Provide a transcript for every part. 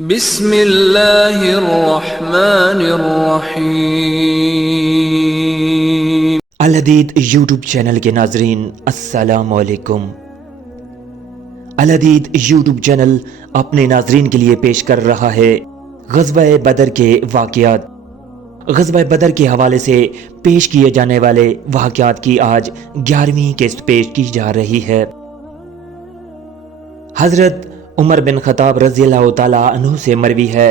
بسم اللہ الرحمن الرحیم۔ الحدید یوٹیوب چینل کے ناظرین السلام علیکم۔ الحدید یوٹیوب چینل اپنے ناظرین کے لیے پیش کر رہا ہے غزوہ بدر کے واقعات۔ غزوہ بدر کے حوالے سے پیش کیے جانے والے واقعات کی آج 11ویں قسط پیش کی جا رہی ہے۔ حضرت عمر بن خطاب رضی اللہ تعالیٰ عنہ سے مروی ہے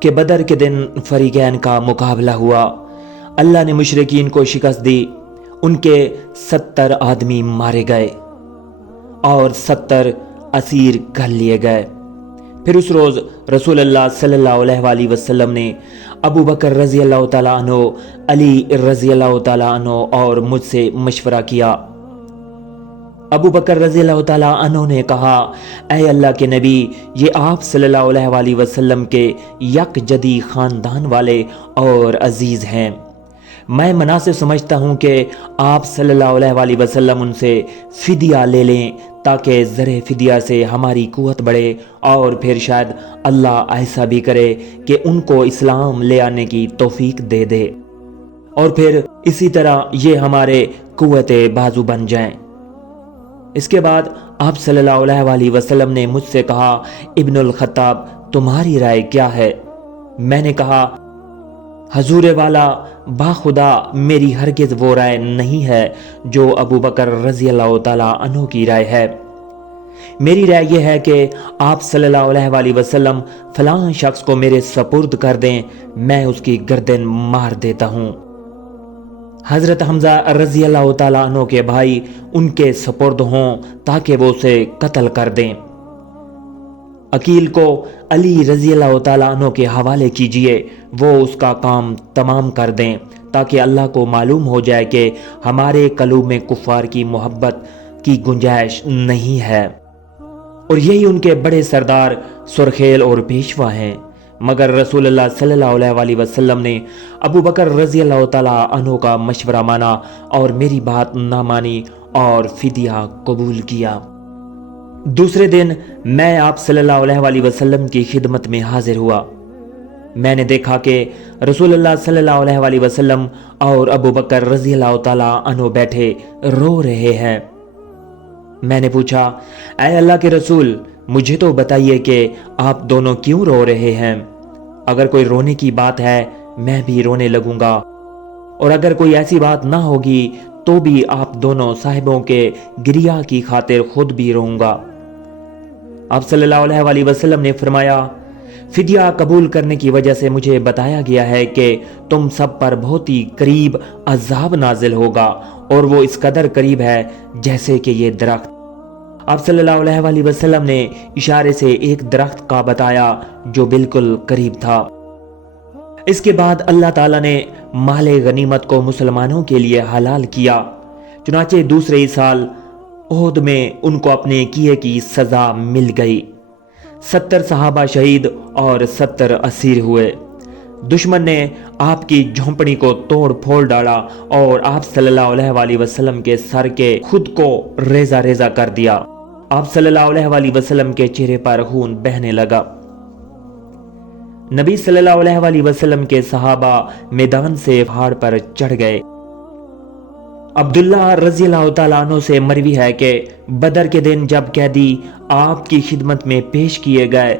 کہ بدر کے دن فریقین کا مقابلہ ہوا۔ اللہ نے مشرکین کو شکست دی، ان کے 70 آدمی مارے گئے اور 70 اسیر کر لیے گئے۔ پھر اس روز رسول اللہ صلی اللہ علیہ وآلہ وسلم نے ابو بکر رضی اللہ تعالیٰ عنہ، علی رضی اللہ تعالیٰ عنہ اور مجھ سے مشورہ کیا۔ ابو بکر رضی اللہ تعالیٰ عنہ نے کہا، اے اللہ کے نبی، یہ آپ صلی اللہ علیہ وآلہ وسلم کے یک جدی خاندان والے اور عزیز ہیں۔ میں مناسب سمجھتا ہوں کہ آپ صلی اللہ علیہ وآلہ وسلم ان سے فدیہ لے لیں تاکہ زر فدیہ سے ہماری قوت بڑھے، اور پھر شاید اللہ ایسا بھی کرے کہ ان کو اسلام لے آنے کی توفیق دے دے، اور پھر اسی طرح یہ ہمارے قوت بازو بن جائیں۔ اس کے بعد آپ صلی اللہ علیہ وآلہ وسلم نے مجھ سے کہا، ابن الخطاب تمہاری رائے کیا ہے؟ میں نے کہا، حضور والا باخدا میری ہرگز وہ رائے نہیں ہے جو ابو بکر رضی اللہ تعالیٰ عنہ کی رائے ہے۔ میری رائے یہ ہے کہ آپ صلی اللہ علیہ وآلہ وسلم فلاں شخص کو میرے سپرد کر دیں، میں اس کی گردن مار دیتا ہوں۔ حضرت حمزہ رضی اللہ تعالیٰ عنہ کے بھائی ان کے سپرد ہوں تاکہ وہ اسے قتل کر دیں۔ عقیل کو علی رضی اللہ تعالیٰ عنہ کے حوالے کیجئے، وہ اس کا کام تمام کر دیں تاکہ اللہ کو معلوم ہو جائے کہ ہمارے قلوب میں کفار کی محبت کی گنجائش نہیں ہے، اور یہی ان کے بڑے سردار سرخیل اور پیشوا ہیں۔ مگر رسول اللہ صلی اللہ علیہ وآلہ وسلم نے ابو بکر رضی اللہ تعالیٰ عنہ کا مشورہ مانا اور میری بات نہ مانی اور فدیہ قبول کیا۔ دوسرے دن میں آپ صلی اللہ علیہ وآلہ وسلم کی خدمت میں حاضر ہوا۔ میں نے دیکھا کہ رسول اللہ صلی اللہ علیہ وآلہ وسلم اور ابو بکر رضی اللہ تعالیٰ عنہ بیٹھے رو رہے ہیں۔ میں نے پوچھا، اے اللہ کے رسول، مجھے تو بتائیے کہ آپ دونوں کیوں رو رہے ہیں؟ اگر کوئی رونے کی بات ہے میں بھی رونے لگوں گا، اور اگر کوئی ایسی بات نہ ہوگی تو بھی آپ دونوں صاحبوں کے گریہ کی خاطر خود بھی رہوں گا۔ آپ صلی اللہ علیہ وآلہ وسلم نے فرمایا، فدیہ قبول کرنے کی وجہ سے مجھے بتایا گیا ہے کہ تم سب پر بہت ہی قریب عذاب نازل ہوگا، اور وہ اس قدر قریب ہے جیسے کہ یہ درخت۔ آپ صلی اللہ علیہ وآلہ وسلم نے اشارے سے ایک درخت کا بتایا جو بالکل قریب تھا۔ اس کے بعد اللہ تعالیٰ نے مال غنیمت کو مسلمانوں کے لیے حلال کیا، چنانچہ دوسرے ہی سال احد میں ان کو اپنے کیے کی سزا مل گئی۔ 70 صحابہ شہید اور 70 اسیر ہوئے۔ دشمن نے آپ کی جھونپڑی کو توڑ پھوڑ ڈالا اور آپ صلی اللہ علیہ وآلہ وسلم کے سر کے خود کو ریزہ ریزہ کر دیا۔ آپ صلی اللہ علیہ وآلہ وسلم کے چہرے پر خون بہنے لگا۔ نبی صلی اللہ علیہ وآلہ وسلم کے صحابہ میدان سے پہاڑ پر چڑھ گئے۔ عبداللہ رضی اللہ تعالیٰ عنہ سے مروی ہے کہ بدر کے دن جب قیدی آپ کی خدمت میں پیش کیے گئے،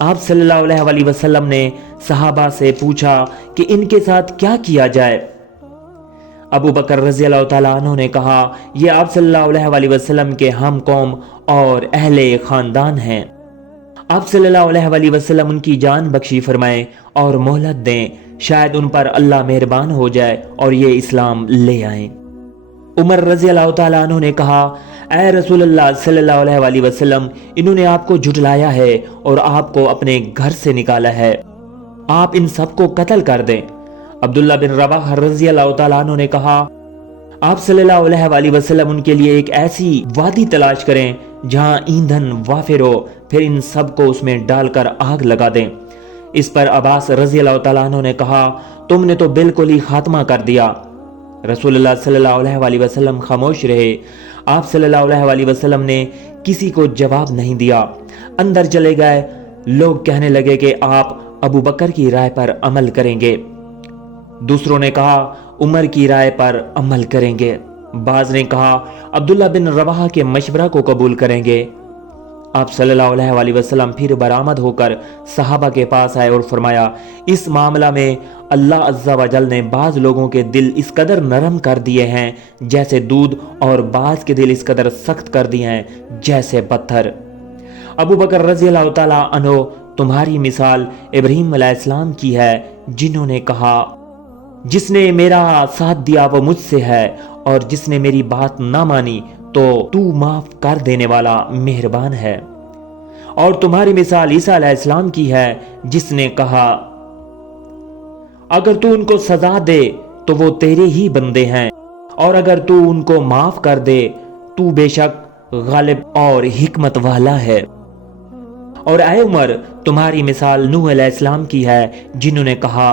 آپ صلی اللہ علیہ وآلہ وسلم نے صحابہ سے پوچھا کہ ان کے ساتھ کیا کیا جائے؟ ابو بکر رضی اللہ تعالیٰ عنہ نے کہا، یہ آپ صلی اللہ علیہ وآلہ وسلم کے ہم قوم اور اہل خاندان ہیں، آپ صلی اللہ علیہ وآلہ وسلم ان کی جان بخشی فرمائیں اور مہلت دیں، شاید ان پر اللہ مہربان ہو جائے اور یہ اسلام لے آئیں۔ عمر رضی اللہ تعالیٰ عنہ نے کہا، اے رسول اللہ صلی اللہ علیہ وآلہ وسلم، انہوں نے آپ کو جھٹلایا ہے اور آپ کو اپنے گھر سے نکالا ہے، آپ ان سب کو قتل کر دیں۔ عبداللہ بن رواحہ رضی اللہ تعالیٰ عنہ نے کہا، آپ صلی اللہ علیہ وآلہ وسلم ان کے لیے ایک ایسی وادی تلاش کریں جہاں ایندھن وافر ہو، پھر ان سب کو اس میں ڈال کر آگ لگا دیں۔ اس پر عباس رضی اللہ تعالیٰ عنہ نے کہا، تم نے تو بالکل ہی خاتمہ کر دیا۔ رسول اللہ صلی اللہ علیہ وآلہ وسلم خاموش رہے۔ آپ صلی اللہ علیہ وآلہ وسلم نے کسی کو جواب نہیں دیا، اندر چلے گئے لوگ کہنے لگے کہ آپ ابو بکر کی رائے پر عمل کریں گے، دوسروں نے کہا عمر کی رائے پر عمل کریں گے، بعض نے کہا عبداللہ بن رواحہ کے مشورہ کو قبول کریں گے۔ آپ صلی اللہ علیہ وآلہ وسلم پھر برآمد ہو کر صحابہ کے پاس آئے اور فرمایا، اس معاملہ میں اللہ عز و جل نے بعض لوگوں کے دل اس قدر نرم کر دیے ہیں جیسے دودھ، اور بعض کے دل اس قدر سخت کر دیے ہیں جیسے پتھر۔ ابو بکر رضی اللہ تعالیٰ عنہ تمہاری مثال ابراہیم علیہ السلام کی ہے، جنہوں نے کہا جس نے میرا ساتھ دیا وہ مجھ سے ہے، اور جس نے میری بات نہ مانی تو معاف کر دینے والا مہربان ہے۔ اور تمہاری مثال عیسیٰ علیہ السلام کی ہے، جس نے کہا اگر تو ان کو سزا دے تو وہ تیرے ہی بندے ہیں، اور اگر تو ان کو معاف کر دے تو بے شک غالب اور حکمت والا ہے۔ اور اے عمر تمہاری مثال نوح علیہ السلام کی ہے، جنہوں نے کہا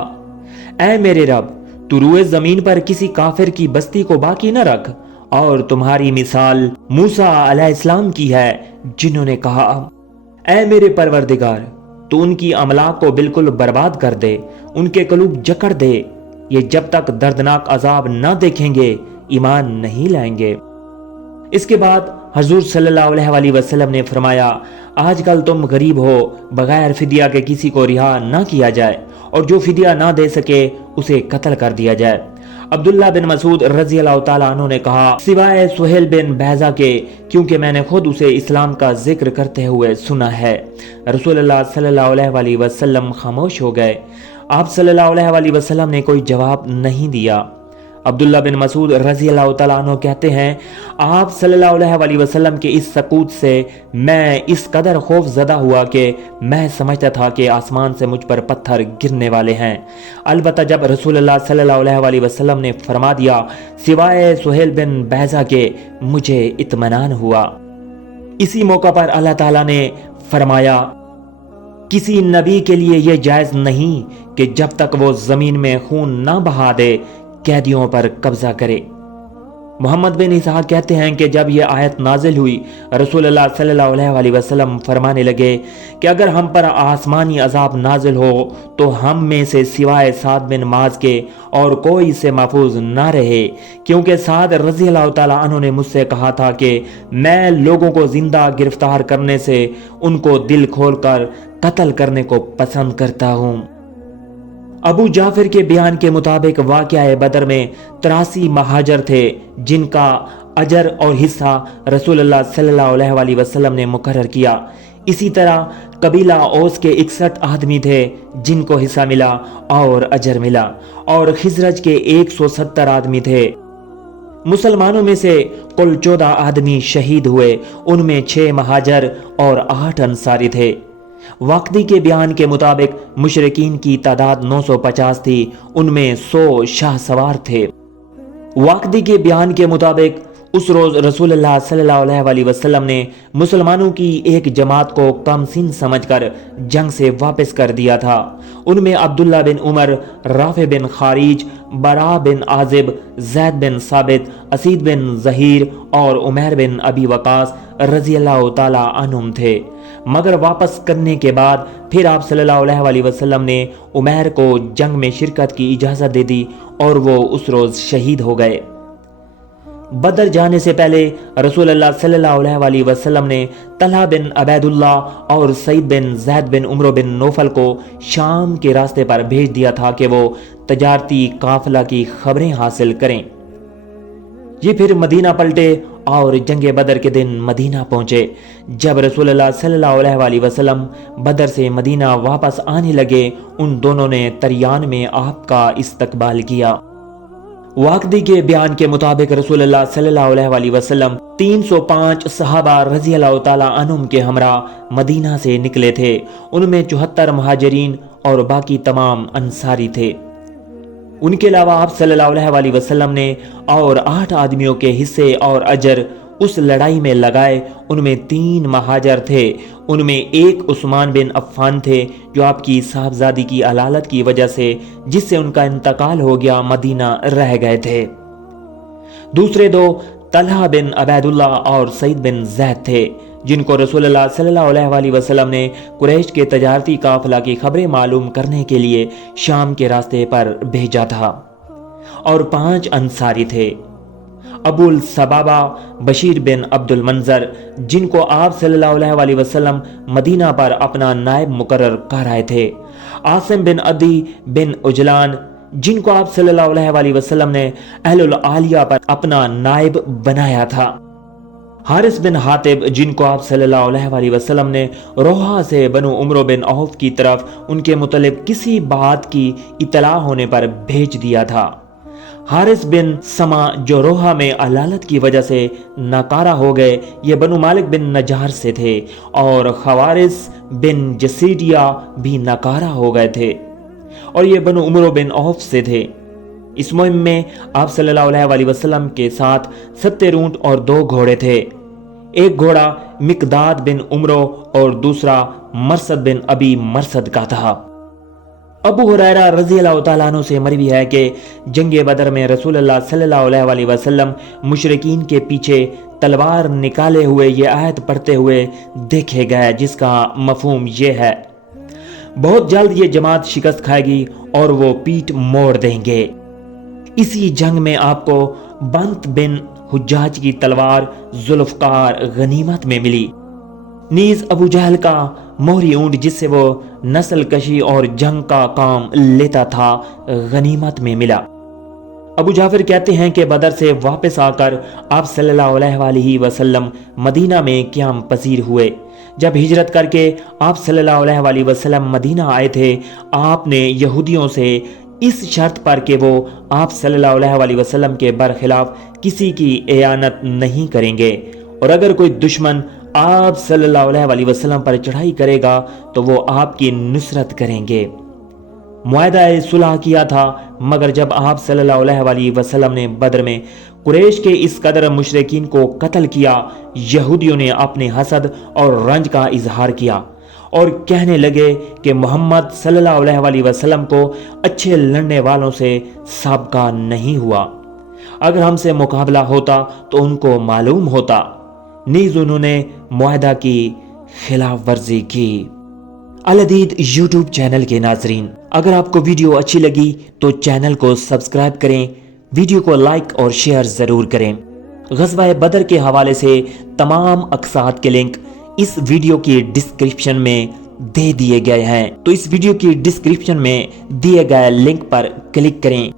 اے میرے رب تو روئے زمین پر کسی کافر کی بستی کو باقی نہ رکھ۔ اور تمہاری مثال موسیٰ علیہ السلام کی ہے، جنہوں نے کہا اے میرے پروردگار تو ان کی املاک کو بالکل برباد کر دے، ان کے قلوب جکڑ دے، یہ جب تک دردناک عذاب نہ دیکھیں گے ایمان نہیں لائیں گے۔ اس کے بعد حضور صلی اللہ علیہ وآلہ وسلم نے فرمایا، آج کل تم غریب ہو، بغیر فدیہ کے کسی کو رہا نہ کیا جائے، اور جو فدیہ نہ دے سکے اسے قتل کر دیا جائے۔ عبداللہ بن مسعود رضی اللہ تعالیٰ عنہ نے کہا، سوائے سہیل بن بہزہ کے، کیونکہ میں نے خود اسے اسلام کا ذکر کرتے ہوئے سنا ہے۔ رسول اللہ صلی اللہ علیہ وآلہ وسلم خاموش ہو گئے۔ آپ صلی اللہ علیہ وآلہ وسلم نے کوئی جواب نہیں دیا۔ عبداللہ بن مسعود رضی اللہ تعالیٰ عنہ کہتے ہیں، آپ صلی اللہ علیہ وآلہ وسلم کے اس سکوت سے میں اس قدر خوف زدہ ہوا کہ میں سمجھتا تھا کہ آسمان سے مجھ پر پتھر گرنے والے ہیں۔ البتہ جب رسول اللہ صلی اللہ علیہ وآلہ وسلم نے فرما دیا سوائے سہیل بن بہزہ کے، مجھے اطمینان ہوا۔ اسی موقع پر اللہ تعالیٰ نے فرمایا، کسی نبی کے لیے یہ جائز نہیں کہ جب تک وہ زمین میں خون نہ بہا دے قیدیوں پر قبضہ کرے۔ محمد بن اسحاق کہتے ہیں کہ جب یہ آیت نازل ہوئی رسول اللہ صلی اللہ علیہ وآلہ وسلم فرمانے لگے کہ اگر ہم پر آسمانی عذاب نازل ہو تو ہم میں سے سوائے سعد بن معاذ کے اور کوئی سے محفوظ نہ رہے، کیونکہ سعد رضی اللہ تعالیٰ عنہ نے مجھ سے کہا تھا کہ میں لوگوں کو زندہ گرفتار کرنے سے ان کو دل کھول کر قتل کرنے کو پسند کرتا ہوں۔ ابو جعفر کے بیان کے مطابق واقعہ بدر میں 83 مہاجر تھے جن کا اجر اور حصہ رسول اللہ صلی اللہ علیہ وآلہ وسلم نے مقرر کیا۔ اسی طرح قبیلہ اوس کے 61 آدمی تھے جن کو حصہ ملا اور اجر ملا، اور خزرج کے 170 آدمی تھے۔ مسلمانوں میں سے کل 14 آدمی شہید ہوئے، ان میں 6 مہاجر اور 8 انصاری تھے۔ واقدی کے بیان کے مطابق مشرکین کی تعداد 950 تھی، ان میں 100 شاہ سوار تھے۔ واقدی کے بیان کے مطابق اس روز رسول اللہ صلی اللہ علیہ وآلہ وسلم نے مسلمانوں کی ایک جماعت کو کم سن سمجھ کر جنگ سے واپس کر دیا تھا۔ ان میں عبداللہ بن عمر، رافع بن خارج، براء بن عازب، زید بن ثابت، اسید بن ظہیر اور عمیر بن ابی وقاص رضی اللہ تعالیٰ عنہم تھے۔ مگر واپس کرنے کے بعد پھر آپ صلی اللہ علیہ وآلہ وسلم نے عمیر کو جنگ میں شرکت کی اجازت دے دی اور وہ اس روز شہید ہو گئے۔ بدر جانے سے پہلے رسول اللہ صلی اللہ علیہ وآلہ وسلم نے طلحہ بن عبید اللہ اور سعید بن زید بن عمرو بن نوفل کو شام کے راستے پر بھیج دیا تھا کہ وہ تجارتی قافلہ کی خبریں حاصل کریں۔ یہ پھر مدینہ پلٹے اور جنگ بدر کے دن مدینہ پہنچے۔ جب رسول اللہ صلی اللہ علیہ وآلہ وسلم بدر سے مدینہ واپس آنے لگے، ان دونوں نے تریان میں آپ کا استقبال کیا۔ واقدی کے بیان کے مطابق رسول اللہ صلی اللہ علیہ وآلہ وسلم 305 صحابہ رضی اللہ تعالیٰ عنہم کے ہمراہ مدینہ سے نکلے تھے، ان میں 74 مہاجرین اور باقی تمام انصاری تھے۔ ان کے علاوہ آپ صلی اللہ علیہ وآلہ وسلم نے اور 8 آدمیوں کے حصے اور اجر اس لڑائی میں لگائے۔ ان میں 3 مہاجر تھے، ان میں ایک عثمان بن عفان تھے جو آپ کی صاحبزادی کی علالت کی وجہ سے جس سے ان کا انتقال ہو گیا مدینہ رہ گئے تھے۔ دوسرے 2 طلحہ بن عبید اللہ اور سعید بن زید تھے۔ جن کو رسول اللہ صلی اللہ علیہ وسلم نے قریش کے تجارتی قافلہ کی خبریں معلوم کرنے کے لیے شام کے راستے پر بھیجا تھا، اور 5 انصاری تھے: ابو الصبابہ بشیر بن عبد المنظر، جن کو آپ صلی اللہ علیہ وسلم مدینہ پر اپنا نائب مقرر کر آئے تھے، عاصم بن عدی بن عجلان، جن کو آپ صلی اللہ علیہ وسلم نے اہل العالیہ پر اپنا نائب بنایا تھا، حارث بن حاتب، جن کو آپ صلی اللہ علیہ وسلم نے روحہ سے بنو عمرو بن عوف کی طرف ان کے متعلق کسی بات کی اطلاع ہونے پر بھیج دیا تھا، حارث بن سما، جو روحہ میں علالت کی وجہ سے ناکارہ ہو گئے، یہ بنو مالک بن نجار سے تھے، اور خوارث بن جسیدیہ بھی ناکارہ ہو گئے تھے، اور یہ بنو عمرو بن عوف سے تھے۔ اس مہم میں آپ صلی اللہ علیہ وسلم کے ساتھ 70 اونٹ اور 2 گھوڑے تھے، ایک گھوڑا مقداد بن عمرو اور دوسرا مرثد بن ابی مرثد کا تھا۔ ابو ہریرہ رضی اللہ تعالیٰ عنہ سے مروی ہے کہ جنگ بدر میں رسول اللہ صلی اللہ علیہ وسلم مشرکین کے پیچھے تلوار نکالے ہوئے یہ آیت پڑھتے ہوئے دیکھے گئے، جس کا مفہوم یہ ہے: بہت جلد یہ جماعت شکست کھائے گی اور وہ پیٹ موڑ دیں گے۔ اسی جنگ میں آپ کو بنت بن حجاج کی تلوار ذوالفقار غنیمت میں ملی، نیز ابو جہل کا موہری اونٹ جس سے وہ نسل کشی اور جنگ کا کام لیتا تھا غنیمت میں ملا۔ ابو جعفر کہتے ہیں کہ بدر سے واپس آ کر آپ صلی اللہ علیہ وسلم مدینہ میں قیام پذیر ہوئے۔ جب ہجرت کر کے آپ صلی اللہ علیہ وسلم مدینہ آئے تھے، آپ نے یہودیوں سے اس شرط پر کہ وہ آپ صلی اللہ علیہ وسلم کے برخلاف کسی کی اعانت نہیں کریں گے، اور اگر کوئی دشمن آپ صلی اللہ علیہ وسلم پر چڑھائی کرے گا تو وہ آپ کی نصرت کریں گے، معاہدہ صلح کیا تھا۔ مگر جب آپ صلی اللہ علیہ وسلم نے بدر میں قریش کے اس قدر مشرکین کو قتل کیا، یہودیوں نے اپنے حسد اور رنج کا اظہار کیا اور کہنے لگے کہ محمد صلی اللہ علیہ وسلم کو اچھے لڑنے والوں سے سابقہ نہیں ہوا، اگر ہم سے مقابلہ ہوتا تو ان کو معلوم ہوتا، نیز انہوں نے معاہدہ کی خلاف ورزی کی۔ الحدید یوٹیوب چینل کے ناظرین، اگر آپ کو ویڈیو اچھی لگی تو چینل کو سبسکرائب کریں، ویڈیو کو لائک اور شیئر ضرور کریں۔ غزوہ بدر کے حوالے سے تمام اقساط کے لنک اس ویڈیو کی ڈسکرپشن میں دے دیے گئے ہیں، تو اس ویڈیو کی ڈسکرپشن میں دیے گئے لنک پر کلک کریں